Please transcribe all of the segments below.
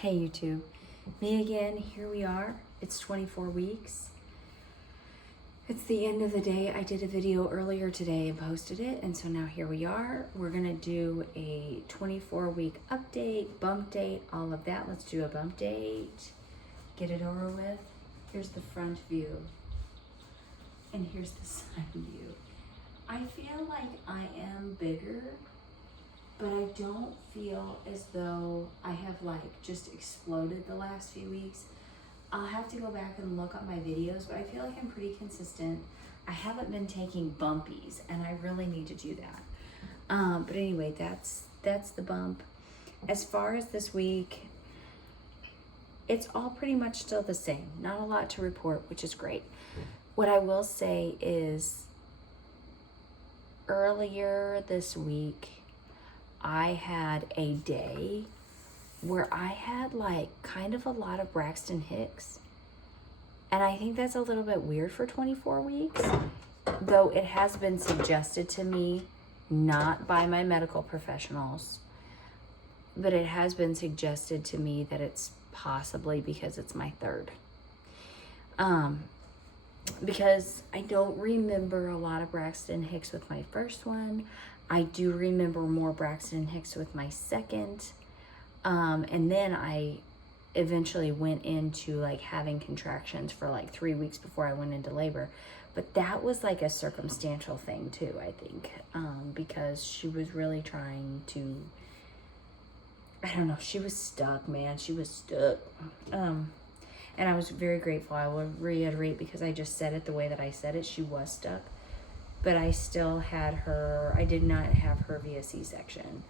Hey YouTube, me again, here we are. It's 24 weeks. It's the end of the day. I did a video earlier today and posted it, and so now here we are. We're gonna do a 24-week update, bump date, all of that. Let's do a bump date, get it over with. Here's the front view, and here's the side view. I feel like I am bigger, but I don't feel as though I have like just exploded the last few weeks. I'll have to go back and look at my videos, but I feel like I'm pretty consistent. I haven't been taking bumpies, and I really need to do that. But anyway, that's the bump. As far as this week, it's all pretty much still the same. Not a lot to report, which is great. What I will say is earlier this week, I had a day where I had like kind of a lot of Braxton Hicks. And I think that's a little bit weird for 24 weeks, though it has been suggested to me, not by my medical professionals, but it has been suggested to me that it's possibly because it's my third. Because I don't remember a lot of Braxton Hicks with my first one. I do remember more Braxton Hicks with my second. And then I eventually went into like having contractions for like 3 weeks before I went into labor. But that was like a circumstantial thing too, I think, because she was really trying to, I don't know, she was stuck, man. She was stuck. And I was very grateful. I will reiterate, because I just said it the way that I said it. She was stuck. But I still had her, I did not have her via C-section.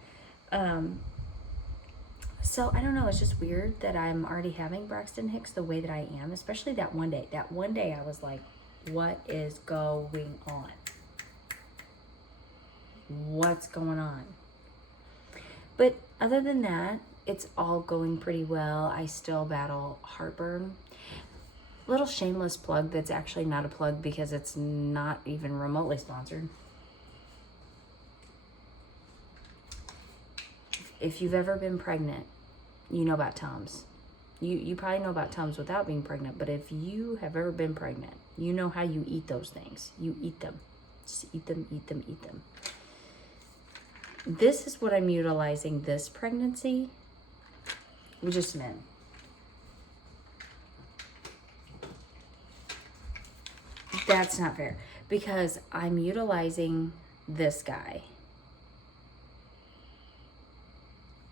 So I don't know, it's just weird that I'm already having Braxton Hicks the way that I am, especially that one day. That one day I was like, what is going on? What's going on? But other than that, it's all going pretty well. I still battle heartburn. Little shameless plug that's actually not a plug because it's not even remotely sponsored. If you've ever been pregnant, you know about Tums. You probably know about Tums without being pregnant, but if you have ever been pregnant, you know how you eat those things. You eat them. Just eat them, eat them, eat them. This is what I'm utilizing this pregnancy, with just men. That's not fair, because I'm utilizing this guy.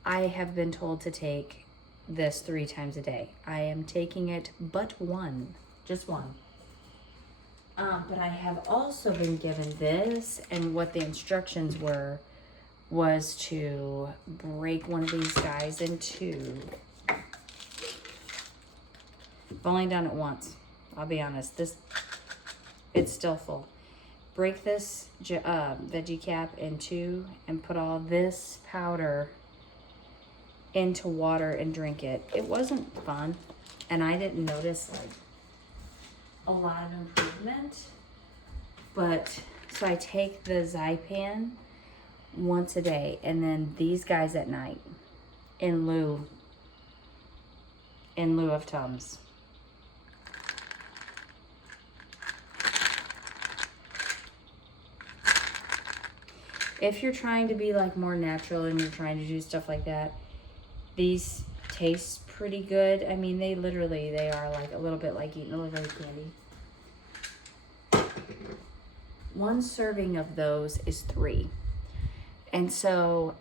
I have been told to take this 3 times a day. I am taking it but one, just one. But I have also been given this, and what the instructions were was to break one of these guys in 2. I've only done it once. I'll be honest. It's still full. Break this veggie cap in 2 and put all this powder into water and drink it. It wasn't fun, and I didn't notice like a lot of improvement. But so I take the Zypan once a day, and then these guys at night in lieu of Tums. If you're trying to be like more natural and you're trying to do stuff like that, these taste pretty good. I mean, they are like a little bit like eating a little bit of candy. 1 serving of those is 3. And so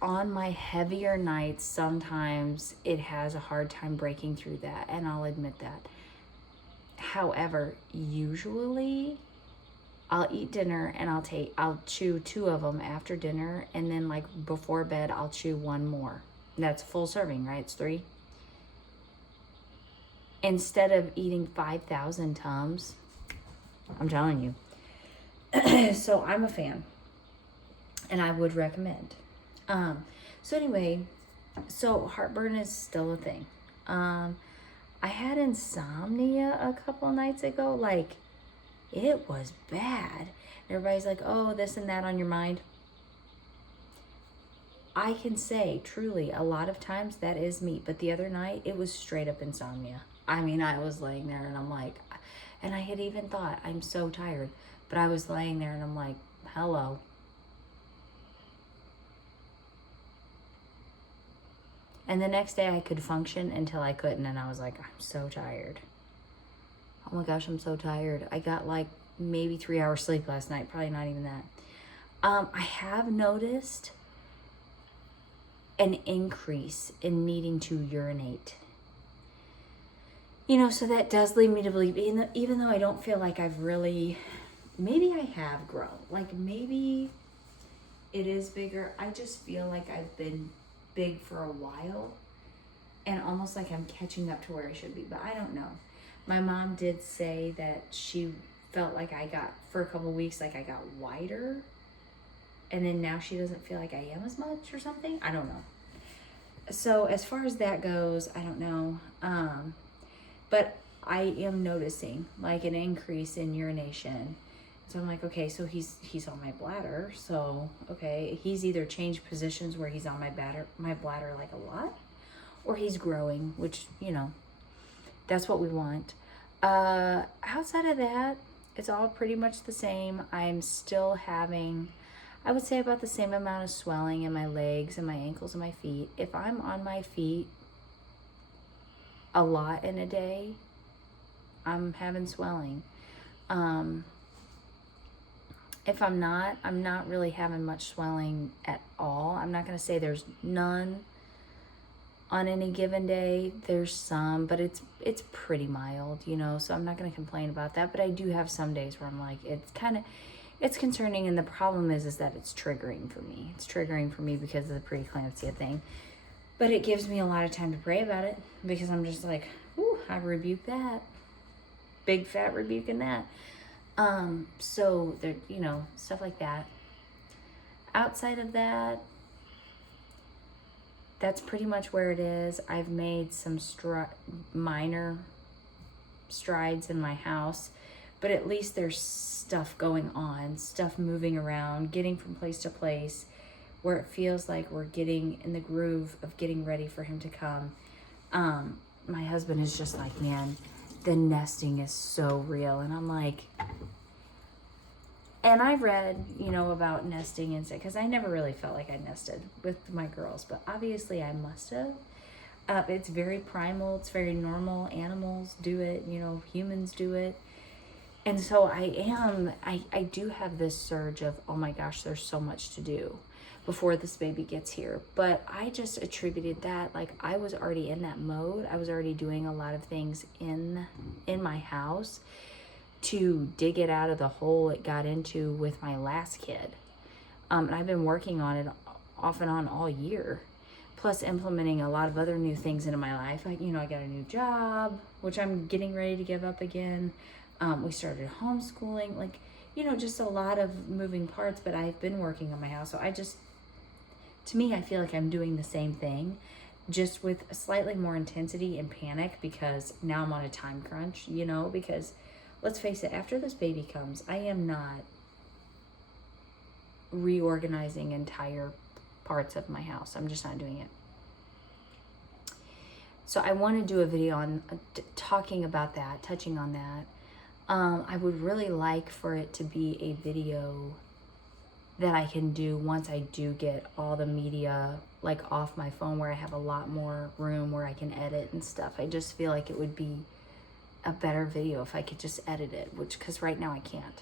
on my heavier nights, sometimes it has a hard time breaking through that, and I'll admit that. However, usually I'll eat dinner and I'll chew 2 of them after dinner, and then like before bed I'll chew 1 more. That's full serving, right? It's 3. Instead of eating 5,000 Tums, I'm telling you. So I'm a fan, and I would recommend. So anyway, so heartburn is still a thing. I had insomnia a couple nights ago. Like, it was bad. Everybody's like, oh, this and that on your mind. I can say truly a lot of times that is me, but the other night it was straight up insomnia. I mean, I was laying there and I'm like, and I had even thought, I'm so tired, but I was laying there and I'm like, hello. And the next day I could function until I couldn't, and I was like, I'm so tired. Oh my gosh, I'm so tired. I got like maybe 3 hours sleep last night, probably not even that. I have noticed an increase in needing to urinate. You know, so that does lead me to believe, even though I don't feel like I've really, maybe I have grown. Like maybe it is bigger. I just feel like I've been big for a while and almost like I'm catching up to where I should be, but I don't know. My mom did say that she felt like I got, for a couple weeks, like I got wider. And then now she doesn't feel like I am as much or something. I don't know. So as far as that goes, I don't know. But I am noticing like an increase in urination. So I'm like, okay, so he's on my bladder. So, okay, he's either changed positions where he's on my bladder like a lot, or he's growing, which, you know, that's what we want. Outside of that, it's all pretty much the same. I'm still having, I would say, about the same amount of swelling in my legs and my ankles and my feet. If I'm on my feet a lot in a day, I'm having swelling. If I'm not really having much swelling at all. I'm not going to say there's none on any given day. There's some, but it's pretty mild, you know, so I'm not going to complain about that. But I do have some days where I'm like, it's concerning, and the problem is that it's triggering for me. It's triggering for me because of the preeclampsia thing. But it gives me a lot of time to pray about it, because I'm just like, ooh, I rebuke that. Big fat rebuking that. So there, you know, stuff like that. Outside of that, that's pretty much where it is. I've made some minor strides in my house, but at least there's stuff going on, stuff moving around, getting from place to place, where it feels like we're getting in the groove of getting ready for him to come. My husband is just like, man, the nesting is so real. And I'm like, and I read, you know, about nesting and stuff, because I never really felt like I nested with my girls, but obviously I must have. It's very primal. It's very normal. Animals do it, you know, humans do it. And so I do have this surge of, oh my gosh, there's so much to do before this baby gets here. But I just attributed that, like, I was already in that mode. I was already doing a lot of things in my house to dig it out of the hole it got into with my last kid. And I've been working on it off and on all year, plus implementing a lot of other new things into my life. Like, you know, I got a new job, which I'm getting ready to give up again. We started homeschooling, like, you know, just a lot of moving parts, but I've been working on my house. So to me, I feel like I'm doing the same thing, just with a slightly more intensity and panic, because now I'm on a time crunch, you know, because let's face it, after this baby comes, I am not reorganizing entire parts of my house. I'm just not doing it. So I want to do a video on talking about that, touching on that. I would really like for it to be a video that I can do once I do get all the media like off my phone, where I have a lot more room where I can edit and stuff. I just feel like it would be a better video if I could just edit it, because right now I can't.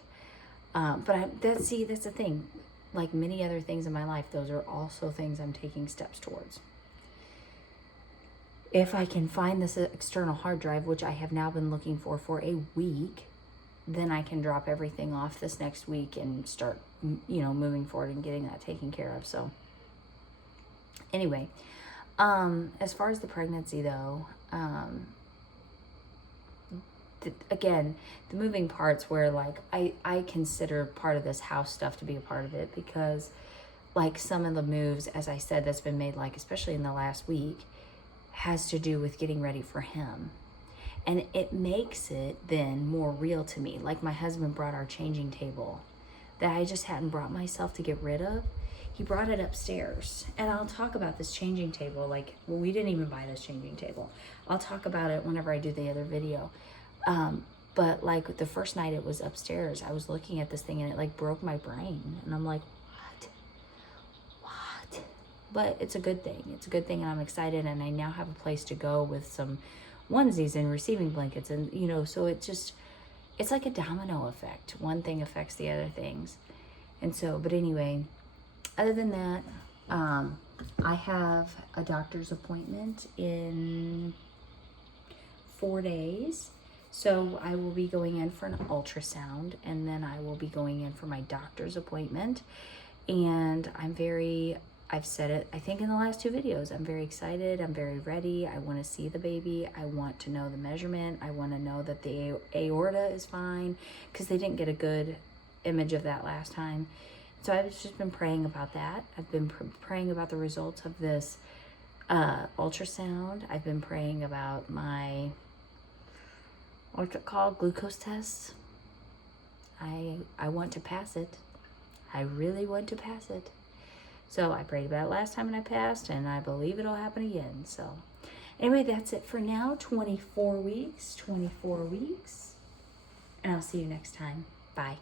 But that's the thing. Like many other things in my life, those are also things I'm taking steps towards. If I can find this external hard drive, which I have now been looking for a week, then I can drop everything off this next week and start, you know, moving forward and getting that taken care of. So anyway, as far as the pregnancy though, again, the moving parts where like I consider part of this house stuff to be a part of it, because like some of the moves, as I said, that's been made, like especially in the last week, has to do with getting ready for him. And it makes it then more real to me. Like my husband brought our changing table that I just hadn't brought myself to get rid of. He brought it upstairs, and I'll talk about this changing table. Like, well, we didn't even buy this changing table. I'll talk about it whenever I do the other video. But like the first night it was upstairs, I was looking at this thing and it like broke my brain, and I'm like, what? But it's a good thing. It's a good thing, and I'm excited, and I now have a place to go with some onesies and receiving blankets, and you know, so it's like a domino effect. One thing affects the other things. And so, but anyway, other than that, I have a doctor's appointment in 4 days. So I will be going in for an ultrasound, and then I will be going in for my doctor's appointment. And I've said it, I think in the last 2 videos, I'm very excited. I'm very ready. I want to see the baby. I want to know the measurement. I want to know that the aorta is fine, because they didn't get a good image of that last time. So I've just been praying about that. I've been praying about the results of this ultrasound. I've been praying about my, what's it called, glucose test. I want to pass it. I really want to pass it. So I prayed about it last time and I passed, and I believe it'll happen again. So anyway, that's it for now. 24 weeks, and I'll see you next time. Bye.